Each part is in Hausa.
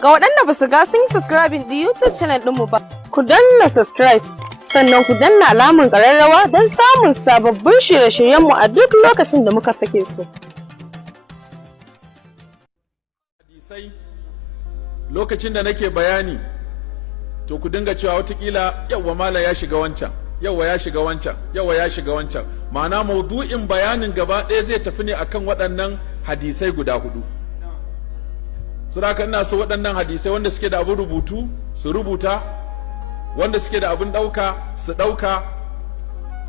Ga waɗanda ba su ga sun yi subscribing da YouTube channel ɗinmu ba, ku danna subscribe, sannan ku danna alamun ƙararrawa don samun sababbin shirye-shiryenmu a duk lokacin da muka sake su. Lokacin da nake bayani, to ku dinga cewa watakila yawwa mala ya shiga wancan, yawwa ya shiga wancan, yawwa ya shiga wancan. Ma'ana maudu'in bayanin gaba ɗaya zai tafi ne akan waɗannan hadisai guda hudu. Saboda ina so waɗannan hadisai wanda suke da abin rubutu su rubuta, wanda suke da abin ɗauka su ɗauka.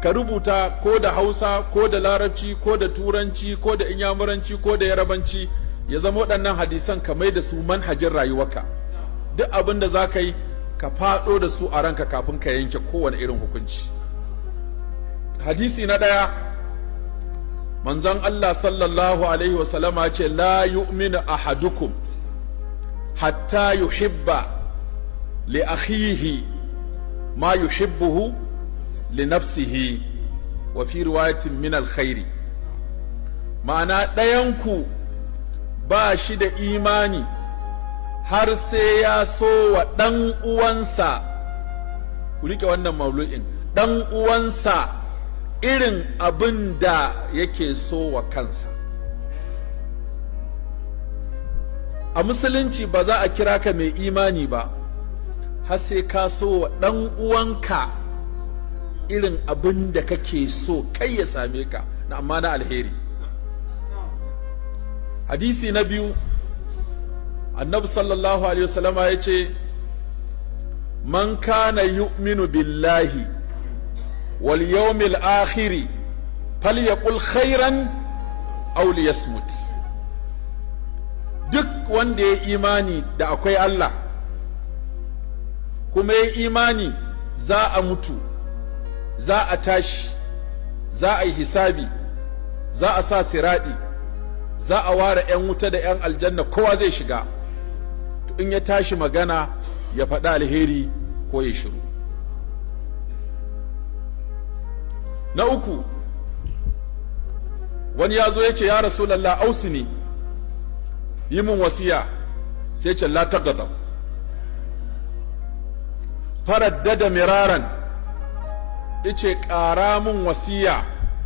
Ka rubuta ko da Hausa ko da Larabci ko da Turanci ko da Inyamuranci ko da Yarabanci, ya zama waɗannan hadisan ka mai da su manhajin rayuwarka. Duk abin da za ka yi ka faɗo da su a ranka kafin ka yanke kowane irin hukunci. Hadisi na ɗaya, manzon Allah sallallahu alaihi wasallama ce la yu'minu ahadukum hatta yuhibba li akhihi ma yuhibbuhu li nafsihi wa fi riwayatin min alkhairi. Ma'ana ɗayanku ba shi da imani har sai ya so wa ɗan uwansa, ku riƙe wannan maulu'in, ɗan uwansa irin abin da yake so wa kansa. A musulunci ba za a kira ka mai imani ba har sai ka so wa ɗan uwanka irin abin da kake so kai ya same ka, na amma na alheri. Hadisi na biyu, annabi sallallahu alaihi wasallama ya ce man kana yu'minu billahi wal yawmil akhiri falyaqul khairan aw liyasmut. Duk wanda ya imani da akwai Allah kuma ya imani za a mutu, za a tashi, za a yi hisabi, za a sa siradi, za a ware 'yan wuta da 'yan aljanna, kowa zai shiga. In ya tashi magana ya faɗa alheri ko ya shiru. Na uku, wani ya zo ya ce ya Rasulallah ausini, yi min wasiya, sai ce la tagadab. Faraddada miraran, yace ƙara min wasiya,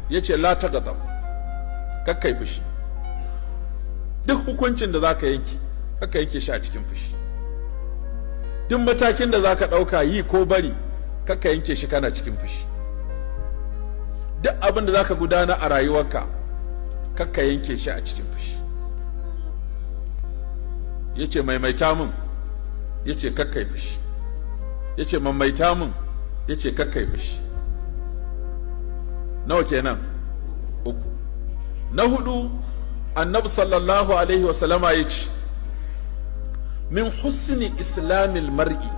yace la tagadab, kakkai fushi. Duk hukuncin da za ka yanki, kakka yanke shi a cikin fushi. Duk matakin da za ka ɗauka yi ko bari, kakka yanke shi kana cikin fushi. Duk abin da za ka gudana a rayuwarka, kakka yanke shi a cikin fushi. Ya ce maimaita min, ya ce kakkai fushi. Ya ce maimaita min, ya ce kakkai fushi. Nawa kenan? Uku. Na hudu, annabi sallallahu alaihi wasallama ya ce min husni islamil mar'i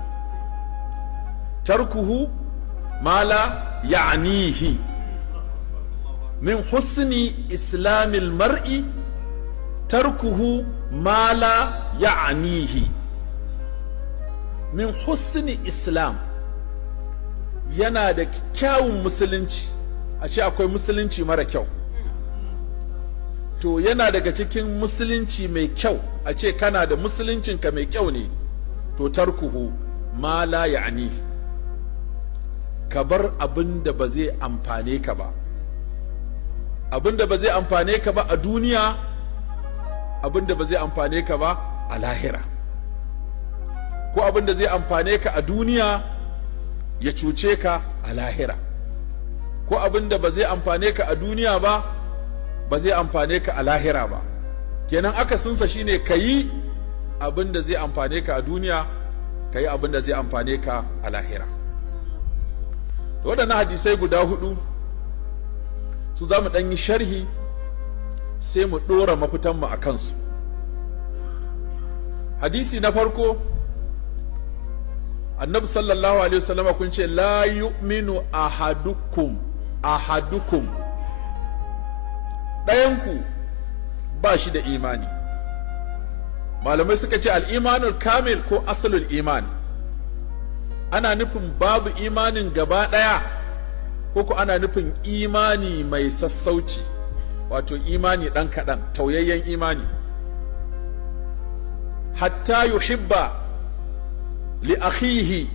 tarkuhu ma la ya'nihi. Min husni islamil mar'i tarkuhu ma la ya'nihi. Min husni islam, yana da kyawun musulunci. A ce akwai musulunci mara kyau, to yana daga cikin musulunci mai kyau a ce kana da musuluncinka mai kyau ne, to tarkuhu ma la ya'ni, ka bar abin da ba zai amfane ka ba. Abin da ba zai amfane ka ba a duniya, abin da ba zai amfane ka ba a lahira. Ko abin da zai amfane ka a duniya ya cuce ka a lahira, ko abin da ba zai amfane ka a duniya ba ba zai amfane ka a lahira ba. Kenan akasinsa shine ka yi abin da zai amfane ka a duniya, ka yi abin da zai amfane ka a lahira. Waɗannan hadisai guda hudu su za mu ɗan yi sharhi sai mu ɗora mafitanmu a kansu. Hadisi na farko, annabi sallallahu alaihi wasallama kun ce la yu'minu ahadukum, ɗayanku ba shi da imani. Malamai suka ce al'imanul kamil ko asalul iman, ana nufin babu imanin gaba ɗaya, ko ko ana nufin imani mai sassauci, wato imani ɗan kaɗan, tauyayyen imani. hatta yuhibba li akhihi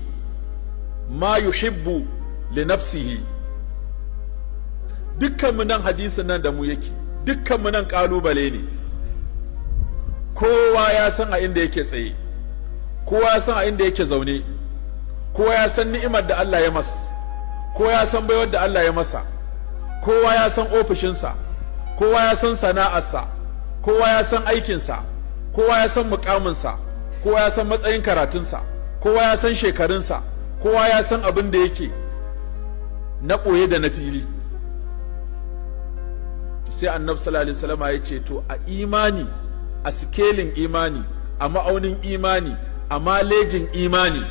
ma yuhibbu li nafsihi. Dukkanmu nan hadisin nan da mu yake, dukkanmu nan kalubale ne. Kowa ya san a inda yake tsaye, kowa ya san a inda yake zaune, kowa ya san ni'imar da Allah ya masa, kowa ya san baiwar da Allah ya masa, kowa ya san ofishinsa, kowa ya san sana'arsa, kowa ya san aikinsa, kowa ya san mukaminsa, kowa ya san matsayin karatunsa, kowa ya san shekarunsa, kowa ya san abin da yake na ɓoye da na fili. Sai annabi sallallahu alaihi wasallam ya ce to a imani, a sikelin imani, a ma'aunin imani, a malejin imani,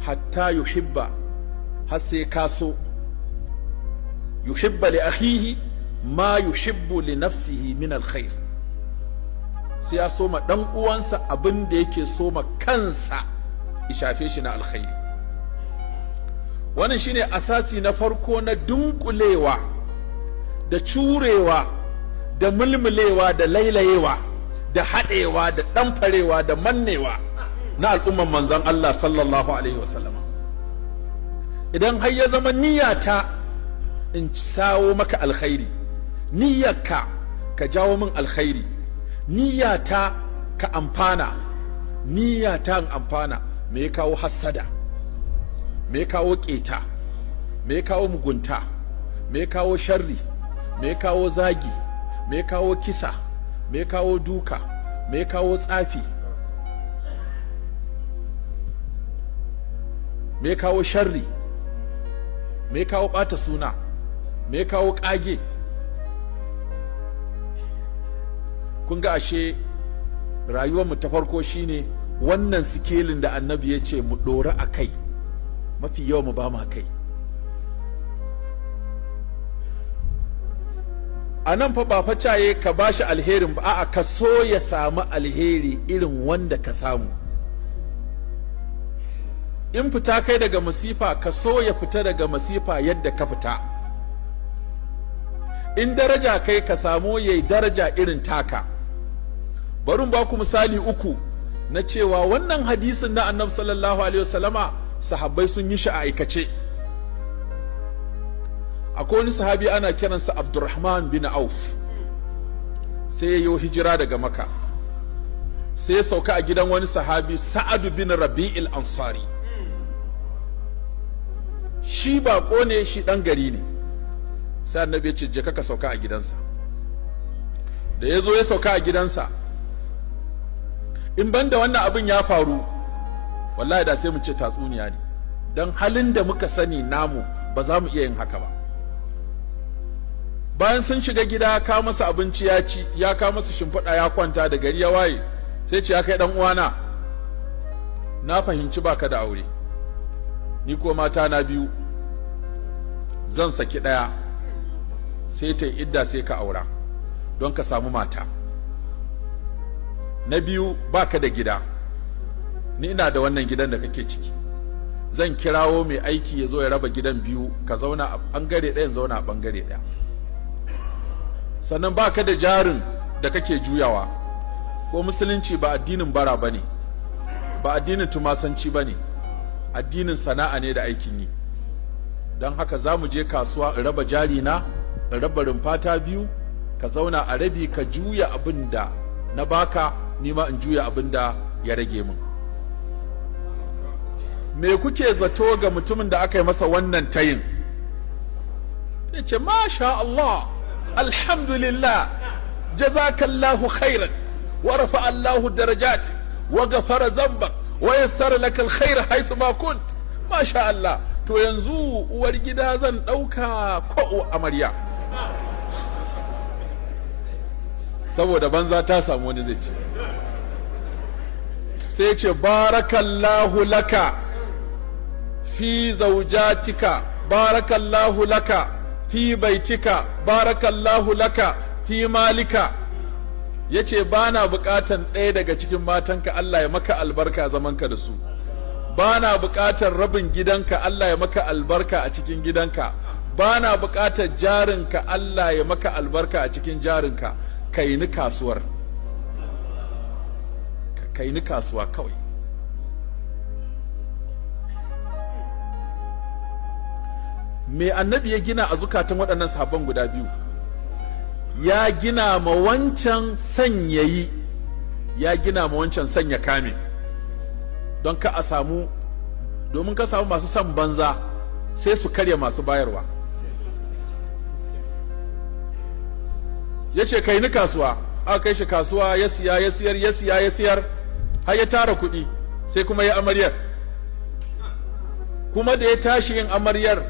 hatta yuhibba, har sai ka so, yuhibba li akhihi ma yuhibbu li nafsihi min alkhair. sai ya soma dan uwansa abin da yake soma kansa ya shafe shi na alkhairi. Wannan shine asasi na farko na dunkulewa da curewa da mulmulewa da lailayewa da haɗewa da ɗanfarewa da mannewa na al'umman manzon Allah sallallahu alaihi wasallam. Idan har ya zama niyyata in sawo maka alkhairi, niyyarka ka jawo min alkhairi, niyyata ka amfana, niyyata in amfana, me ya kawo hassada, me ya kawo ƙeta, me ya kawo mugunta, me ya kawo sharri, me ya kawo zagi, me ya kawo kisa, me ya kawo duka, me ya kawo tsafi, me ya kawo sharri, me ya kawo ɓata suna, me ya kawo ƙage. Kun ga ashe rayuwarmu ta farko shine wannan sikelin da annabi ya ce mu ɗora a kai, mafi yawa mu ba ma kai. A nan fa ba facaye ka ba shi alherin ba, a'a ka so ya samu alheri irin wanda ka samu. In fita kai daga masifa, ka so ya fita daga masifa yadda ka fita. In daraja kai, ka samu yayi daraja irin taka. Barin ba ku misali uku na cewa wannan hadisin na annabi sallallahu alaihi wasallama sahabbai sun yi shi a aikace. Akwai wani sahabi ana kiransa Abdurrahman bin Auf, sai ya yi hijira daga Makka, sai ya sauka a gidan wani sahabi Sa'ad bin Rabi'il Ansari. Shi baƙo ne, shi ɗan gari ne. Sai annabi ya ce je ka sauka a gidansa. Da ya zo ya sauka a gidansa, in banda wannan abin ya faru, wallahi da sai mu ce tatsuniya ne, don halin da muka sani namu ba za mu iya yin haka ba. Bayan sun shiga gida, ka masa abinci ya ci, ya ka masa shimfiɗa ya kwanta, da gari ya waye sai ce ya kai ɗan uwana, na fahimci baka da aure, ni ko mata na biyu, zan saki ɗaya sai ta yi idda sai ka aura don ka samu mata. Na biyu, baka da gida, ni ina da wannan gidan da kake ciki, zan kirawo mai aiki ya zo ya raba gidan biyu, ka zauna a ɓangare ɗaya, zauna a ɓangare ɗaya. Sannan baka da jarin da kake juyawa, ko musulunci ba addinin bara bane, ba addinin tumasanci bane, addinin sana'a ne da aikin yi. Don haka za mu je kasuwa in raba jari na, in raba rumfata biyu, ka zauna a rabi, ka juya abin da na baka, ni ma in juya abin da ya rage min. Me kuke zato ga mutumin da aka yi masa wannan tayin? Ya ce masha Allah, alhamdulillah, jazakallahu khairan, wa rafa Allahu darajat, wa gafara zambak, wa yassara laka alkhair haisu ma kunt. Masha Allah. To yanzu uwar gida zan ɗauka ko amarya? Saboda banza ta samu wani zai ce. Sai ce barakallahu laka fi zaujatika, barakallahu laka fi baitika, barakallahu laka fi malika. Yace bana bukatan ɗaya daga cikin matanka, Allah ya maka albarka zamanka da su. Bana bukatar rabin gidanka, Allah ya maka albarka a cikin gidanka. Bana bukatar jarinka, Allah ya maka albarka a cikin jarinka. Kai ni kasuwar. kai ni kasuwa kawai. Me annabi ya gina a zukatan waɗannan sahabban guda biyu? Ya gina ma wancan sanyayi, ya gina ma wancan sanya kame, don ka a samu, domin ka samu masu son banza sai su karya masu bayarwa. Ya ce kai ni kasuwa, aka kai shi kasuwa, ya siya ya siyar, ya siya ya siyar, har ya tara kuɗi, sai kuma ya amaryar. Kuma da ya tashi yin amaryar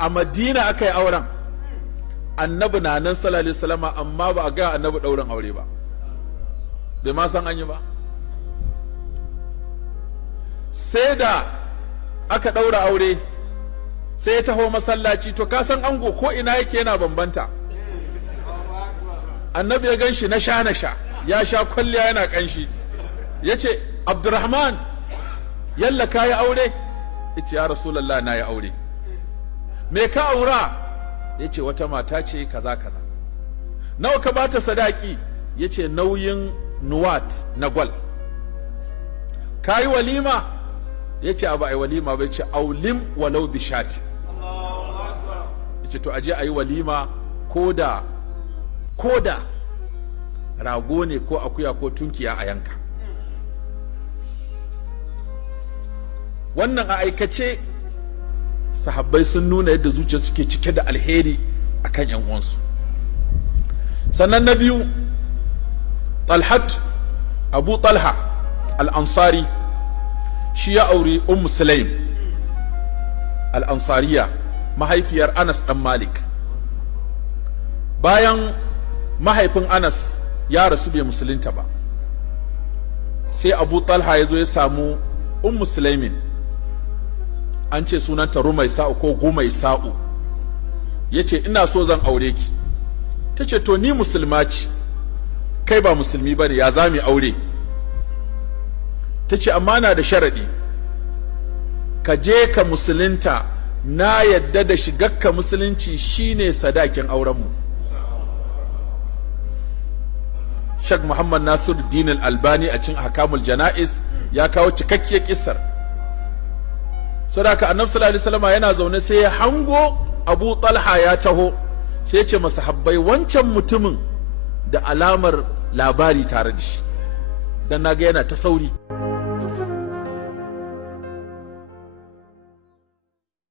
a Madina aka yi auren. Annabi na nan sallallahu alaihi wasallam, amma ba a ga annabi ɗaurin aure ba, bai ma san an yi ba. Sai da aka ɗaura aure sai ya taho masallaci, to ka san ango ko ina yake yana bambanta. Annabi ya gan shi na sha ya sha kwalliya yana kanshi, ya ce Abdurrahman, yalla ka yi aure? Ya ce ya Rasulallah, na yi aure. Me ka aura? Ya ce wata mata ce kaza kaza. Nawa ka bata sadaki? Ya ce nauyin nuwat na gwal. Ka yi walima? Ya ce abu a yi walima bai, ce aulim walau bishati. Ya ce to aje a yi walima ko da rago ne ko akuya ko tunkiya a yanka. Wannan a aikace sahabbai sun nuna yadda zuciya suke cike da alheri akan yan uwansu. Sannan na biyu, Abu Talha al-Ansari, shi ya auri Sulaim al-Ansariya, mahaifiyar Anas dan Malik. Bayan mahaifin Anas ya rasu bai musulunta ba, sai Abu Talha ya zo ya samu Sulaimin, an ce sunanta Rumaisa'u ko Gumaisa'u, ya ce ina so zan aure ki. Ta ce to ni musulma ce, kai ba musulmi ba ne, ya za mu aure? Ta ce amma na da sharaɗi, ka je ka musulunta, na yadda da shigakka musulunci shine sadakin aurenmu. Sheikh Muhammad Nasiruddin Al-Albani a cikin Ahkamul Jana'iz ya kawo cikakkiyar kissar. Saboda Annabi sallallahu alaihi wasallam yana zaune sai ya hango Abu Talha ya taho, sai ya ce masahabbai wancan mutumin da alamar labari tare da shi, dan naga yana ta sauri.